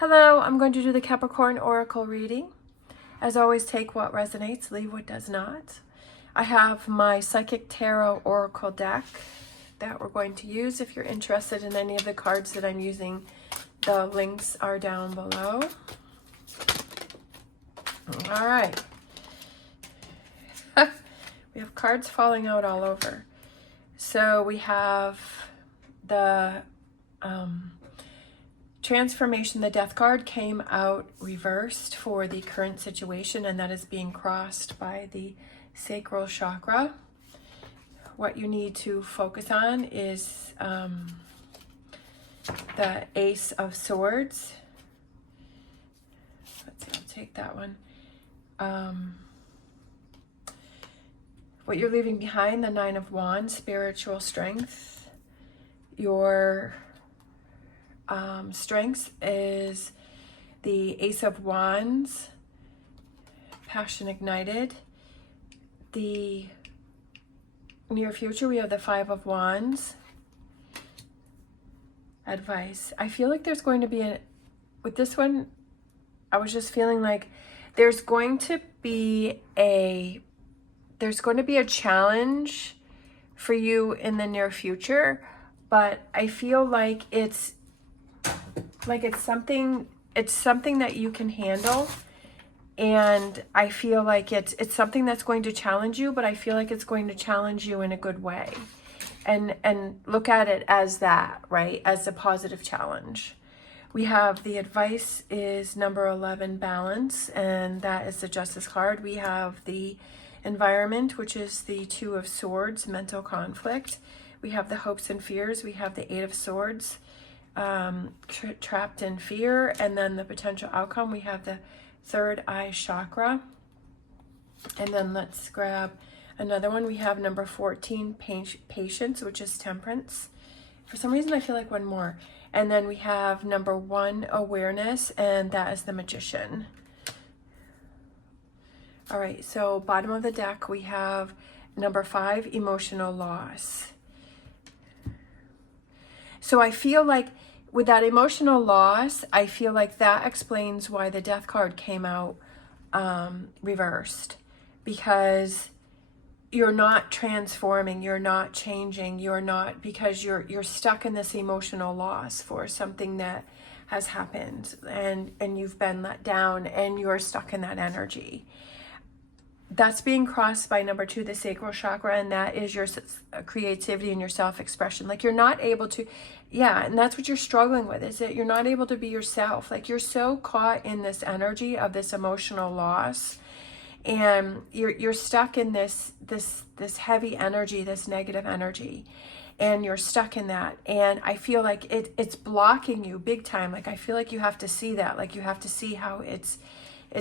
Hello, I'm going to do the Capricorn Oracle reading. As always, take what resonates, leave what does not. I have my Psychic Tarot Oracle deck that we're going to use. If you're interested in any of the cards that I'm using, the links are down below. All right. We have cards falling out all over. So we have the Transformation. The Death card came out reversed for the current situation, and that is being crossed by the sacral chakra. What you need to focus on is the Ace of Swords. Let's see, I'll take that one. What you're leaving behind, the Nine of Wands, spiritual strength. Your strengths is the Ace of Wands, passion ignited. The near future, we have the Five of Wands, advice. I feel like there's going to be with this one, I was just feeling like there's going to be a challenge for you in the near future, but I feel like it's something that you can handle, and I feel like it's something that's going to challenge you, but I feel like it's going to challenge you in a good way, and look at it as that, right, as a positive challenge. We have the advice is number 11, balance, and that is the Justice card. We have the environment, which is the Two of Swords, mental conflict. We have the hopes and fears. We have the Eight of Swords, trapped in fear. And then the potential outcome, we have the third eye chakra. And then let's grab another one. We have number 14, patience, which is temperance. For some reason, I feel like one more. And then we have number 1, awareness, and that is the Magician. All right, so bottom of the deck, we have number 5, emotional loss. So I feel like with that emotional loss, I feel like that explains why the Death card came out reversed, because you're not transforming, you're not changing, because you're stuck in this emotional loss for something that has happened, and you've been let down, and you're stuck in that energy. That's being crossed by number 2, the sacral chakra, and that is your creativity and your self-expression. Like you're not able to, and that's what you're struggling with, is that you're not able to be yourself. Like you're so caught in this energy of this emotional loss, and you're stuck in this heavy energy, this negative energy, and you're stuck in that. And I feel like it's blocking you big time. Like I feel like you have to see that. Like you have to see how it's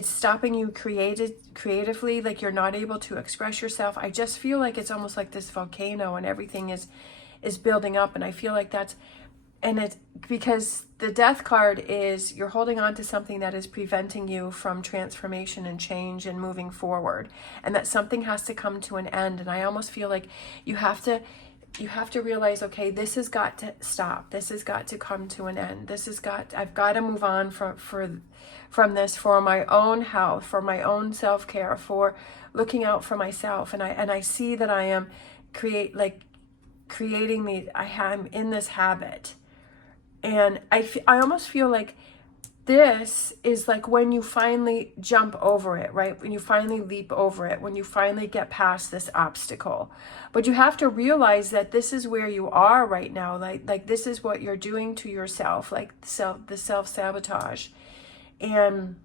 stopping you creatively, like you're not able to express yourself. I just feel like it's almost like this volcano, and everything is building up, and I feel like it's because the Death card is you're holding on to something that is preventing you from transformation and change and moving forward, and that something has to come to an end. And I almost feel like you have to realize, okay, this has got to stop. This has got to come to an end. I've got to move on from this, for my own health, for my own self-care, for looking out for myself. And I see that I am I'm in this habit. And I almost feel like this is like when you finally jump over it, right? When you finally leap over it, when you finally get past this obstacle. But you have to realize that this is where you are right now. Like this is what you're doing to yourself, like the self-sabotage. And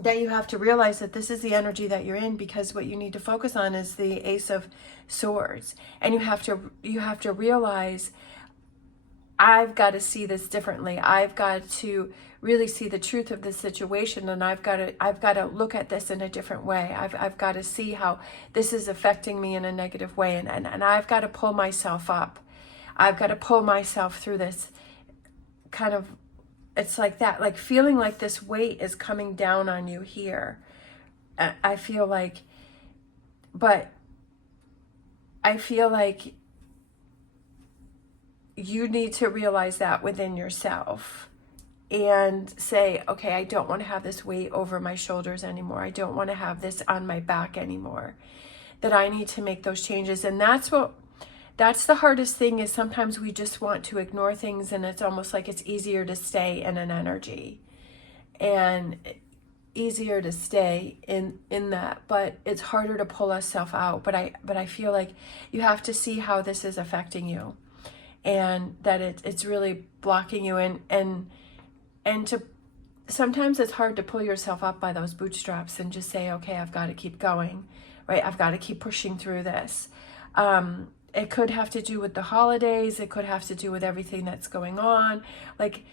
that you have to realize that this is the energy that you're in, because what you need to focus on is the Ace of Swords. And you have to realize, I've got to see this differently. I've got to really see the truth of this situation, and I've got to look at this in a different way. I've got to see how this is affecting me in a negative way, and I've got to pull myself up. I've got to pull myself through this kind of, it's like that, like feeling like this weight is coming down on you here. I feel like you need to realize that within yourself. and say, okay, I don't want to have this weight over my shoulders anymore. I don't want to have this on my back anymore. That I need to make those changes. And that's the hardest thing, is sometimes we just want to ignore things, and it's almost like it's easier to stay in an energy and easier to stay in that, but it's harder to pull ourselves out. But I feel like you have to see how this is affecting you, and that it's really blocking you, and to sometimes it's hard to pull yourself up by those bootstraps and just say, okay, I've got to keep going, right? I've got to keep pushing through this. It could have to do with the holidays. It could have to do with everything that's going on. Like,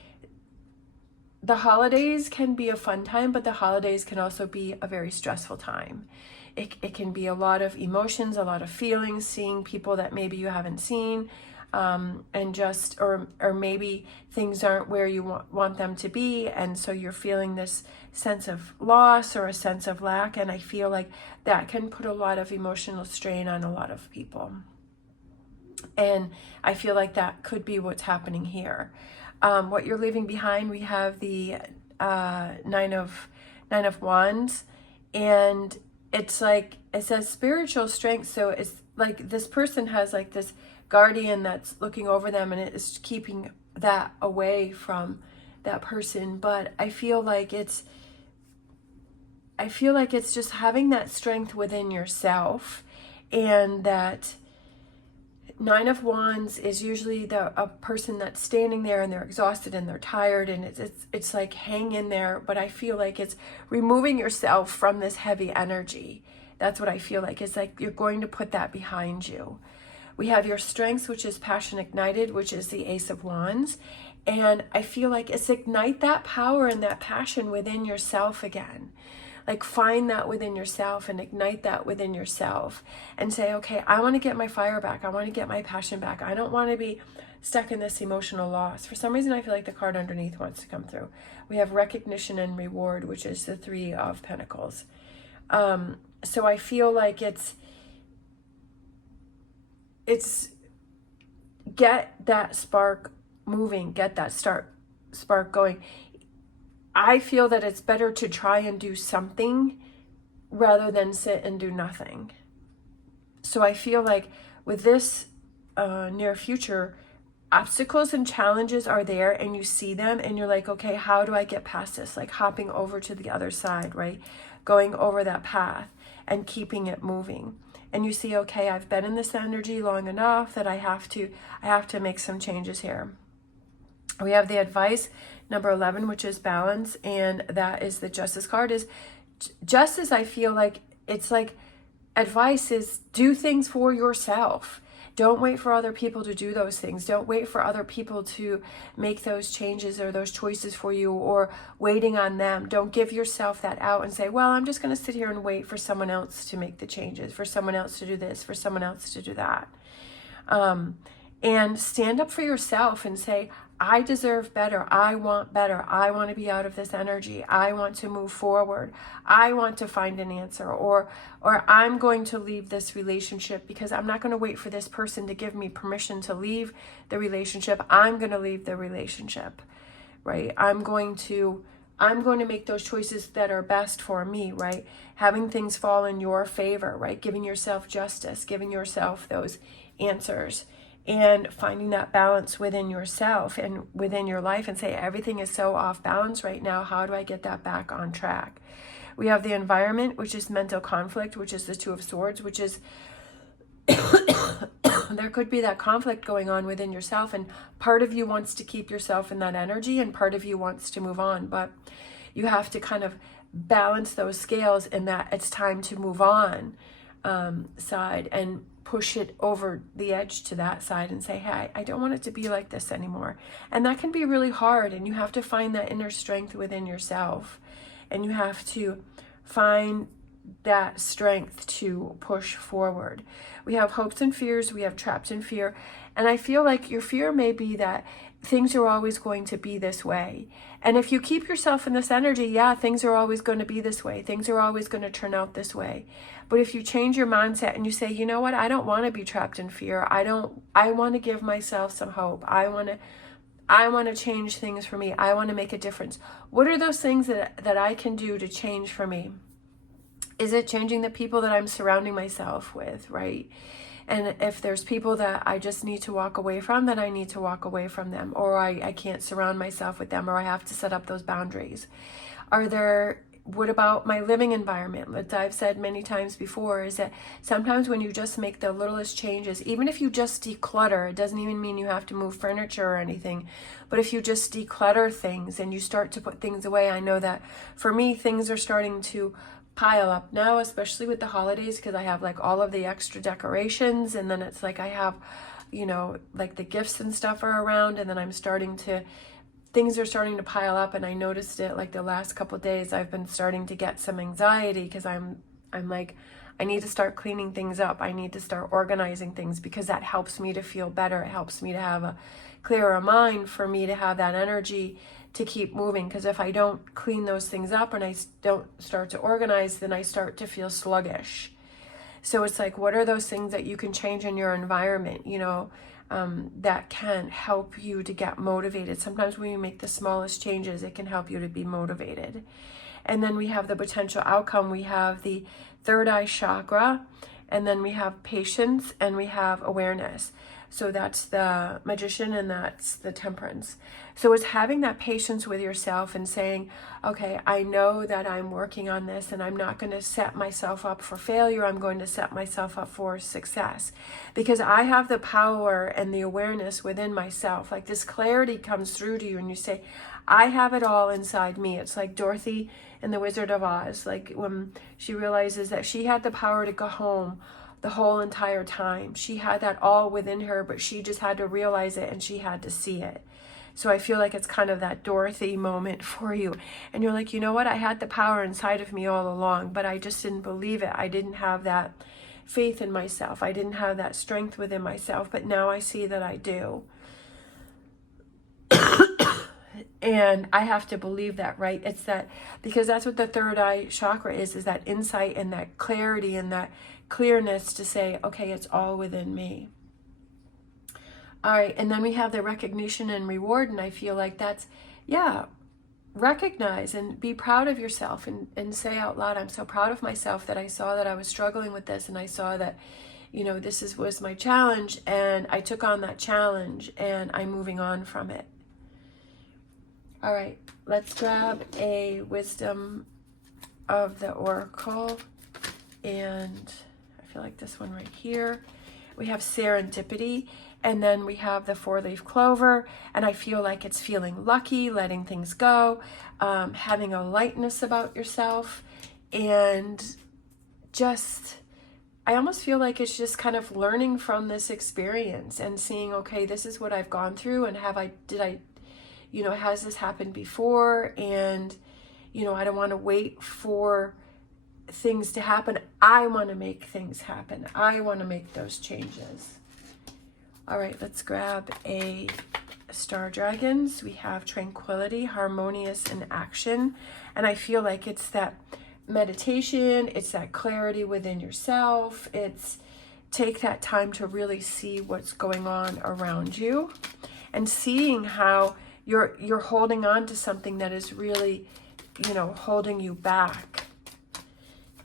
the holidays can be a fun time, but the holidays can also be a very stressful time. It can be a lot of emotions, a lot of feelings, seeing people that maybe you haven't seen, and just, or maybe things aren't where you want them to be, and so you're feeling this sense of loss or a sense of lack, and I feel like that can put a lot of emotional strain on a lot of people. And I feel like that could be what's happening here. What you're leaving behind, we have the Nine of Wands, and it's like, it says spiritual strength. So it's like this person has like this guardian that's looking over them, and it is keeping that away from that person. But I feel like it's just having that strength within yourself, and that Nine of Wands is usually a person that's standing there and they're exhausted and they're tired, and it's like, hang in there. But I feel like it's removing yourself from this heavy energy. That's what I feel like. It's like you're going to put that behind you. We have your strengths, which is passion ignited, which is the Ace of Wands. And I feel like it's ignite that power and that passion within yourself again. Like, find that within yourself and ignite that within yourself and say, okay, I want to get my fire back. I want to get my passion back. I don't want to be stuck in this emotional loss. For some reason, I feel like the card underneath wants to come through. We have recognition and reward, which is the Three of Pentacles. So I feel like it's get that spark moving, get that spark going. I feel that it's better to try and do something rather than sit and do nothing. So I feel like with this near future, obstacles and challenges are there, and you see them and you're like, okay, how do I get past this? Like hopping over to the other side, right? Going over that path and keeping it moving. And you see, okay, I've been in this energy long enough that I have to make some changes here. We have the advice, number 11, which is balance, and that is the Justice card. Is justice, I feel like it's like advice is do things for yourself. Don't wait for other people to do those things. Don't wait for other people to make those changes or those choices for you, or waiting on them. Don't give yourself that out and say, well, I'm just going to sit here and wait for someone else to make the changes, for someone else to do this, for someone else to do that. And stand up for yourself and say, I deserve better. I want better. I want to be out of this energy. I want to move forward. I want to find an answer, or I'm going to leave this relationship because I'm not going to wait for this person to give me permission to leave the relationship. I'm going to leave the relationship, right? I'm going to make those choices that are best for me, right? Having things fall in your favor, right? Giving yourself justice, giving yourself those answers, and finding that balance within yourself and within your life, and say, everything is so off balance right now. How do I get that back on track? We have the environment, which is mental conflict, which is the Two of Swords, which is there could be that conflict going on within yourself, and part of you wants to keep yourself in that energy and part of you wants to move on, but you have to kind of balance those scales in that it's time to move on side, and push it over the edge to that side and say, hey, I don't want it to be like this anymore. And that can be really hard, and you have to find that inner strength within yourself, and you have to find that strength to push forward. We have hopes and fears. We have trapped in fear. And I feel like your fear may be that things are always going to be this way. And if you keep yourself in this energy, yeah, things are always going to be this way. Things are always going to turn out this way. But if you change your mindset and you say, you know what, I don't want to be trapped in fear. I want to give myself some hope. I want I want to change things for me. I want to make a difference. What are those things that I can do to change for me? Is it changing the people that I'm surrounding myself with, right? And if there's people that I just need to walk away from, then I need to walk away from them, or I can't surround myself with them, or I have to set up those boundaries. What about my living environment? What I've said many times before is that sometimes when you just make the littlest changes, even if you just declutter, it doesn't even mean you have to move furniture or anything, but if you just declutter things and you start to put things away, I know that for me, things are starting to pile up now, especially with the holidays, because I have like all of the extra decorations, and then it's like I have, like the gifts and stuff are around, and then things are starting to pile up. And I noticed it like the last couple of days. I've been starting to get some anxiety because I'm like, I need to start cleaning things up. I need to start organizing things, because that helps me to feel better. It helps me to have a clearer mind, for me to have that energy to keep moving. Because if I don't clean those things up and I don't start to organize, then I start to feel sluggish. So it's like, what are those things that you can change in your environment, that can help you to get motivated? Sometimes when you make the smallest changes, it can help you to be motivated. And then we have the potential outcome. We have the third eye chakra, and then we have patience, and we have awareness. So that's the Magician, and that's the Temperance. So it's having that patience with yourself and saying, okay, I know that I'm working on this, and I'm not going to set myself up for failure. I'm going to set myself up for success, because I have the power and the awareness within myself. Like this clarity comes through to you, and you say, I have it all inside me. It's like Dorothy in The Wizard of Oz, like when she realizes that she had the power to go home the whole entire time. She had that all within her, but she just had to realize it, and she had to see it. So I feel like it's kind of that Dorothy moment for you. And you're like, you know what? I had the power inside of me all along, but I just didn't believe it. I didn't have that faith in myself. I didn't have that strength within myself, but now I see that I do. And I have to believe that, right? It's that, because that's what the third eye chakra is that insight and that clarity and that clearness to say, okay, it's all within me. All right, and then we have the recognition and reward, and I feel like that's, recognize and be proud of yourself, and say out loud, I'm so proud of myself that I saw that I was struggling with this, and I saw that, this was my challenge, and I took on that challenge, and I'm moving on from it. All right, let's grab a wisdom of the oracle, and I feel like this one right here. We have serendipity, and then we have the four-leaf clover, and I feel like it's feeling lucky, letting things go, having a lightness about yourself, and just, I almost feel like it's just kind of learning from this experience and seeing, okay, this is what I've gone through, and has this happened before? And, I don't want to wait for things to happen. I want to make things happen. I want to make those changes. All right, let's grab a Star Dragons. We have tranquility, harmonious, and action. And I feel like it's that meditation. It's that clarity within yourself. It's take that time to really see what's going on around you, and seeing how you're holding on to something that is really, holding you back,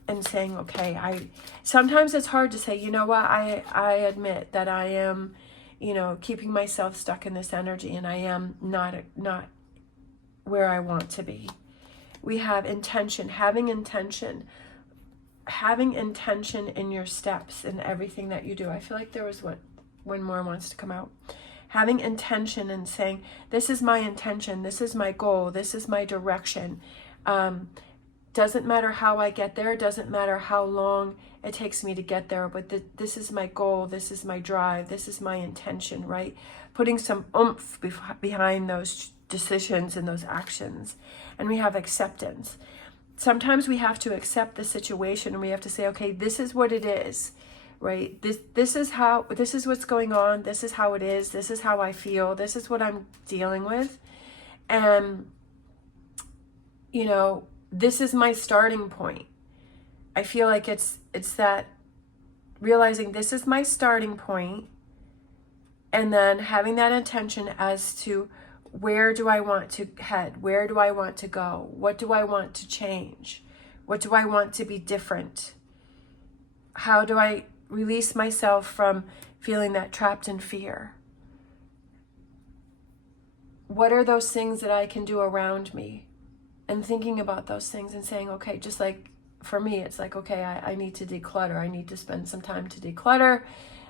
and saying, okay, sometimes it's hard to say, you know what, I admit that I am, keeping myself stuck in this energy, and I am not where I want to be. We have intention, having intention in your steps and everything that you do. I feel like there was one more wants to come out. Having intention and saying, this is my intention, this is my goal, this is my direction. Doesn't matter how I get there, doesn't matter how long it takes me to get there, but this is my goal, this is my drive, this is my intention, right? Putting some oomph behind those decisions and those actions. And we have acceptance. Sometimes we have to accept the situation, and we have to say, okay, this is what it is. Right? This is what's going on. This is how it is. This is how I feel. This is what I'm dealing with. And, this is my starting point. I feel like it's that realizing this is my starting point, and then having that intention as to Where do I want to head? Where do I want to go? What do I want to change? What do I want to be different? How do I release myself from feeling that trapped in fear? What are those things that I can do around me? And thinking about those things and saying, okay, just like for me, it's like, okay, I need to declutter. I need to spend some time to declutter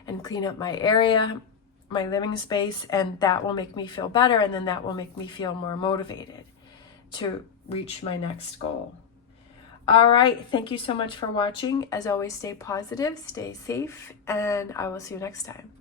and clean up my area, my living space, and that will make me feel better, and then that will make me feel more motivated to reach my next goal. All right, thank you so much for watching. As always, stay positive, stay safe, and I will see you next time.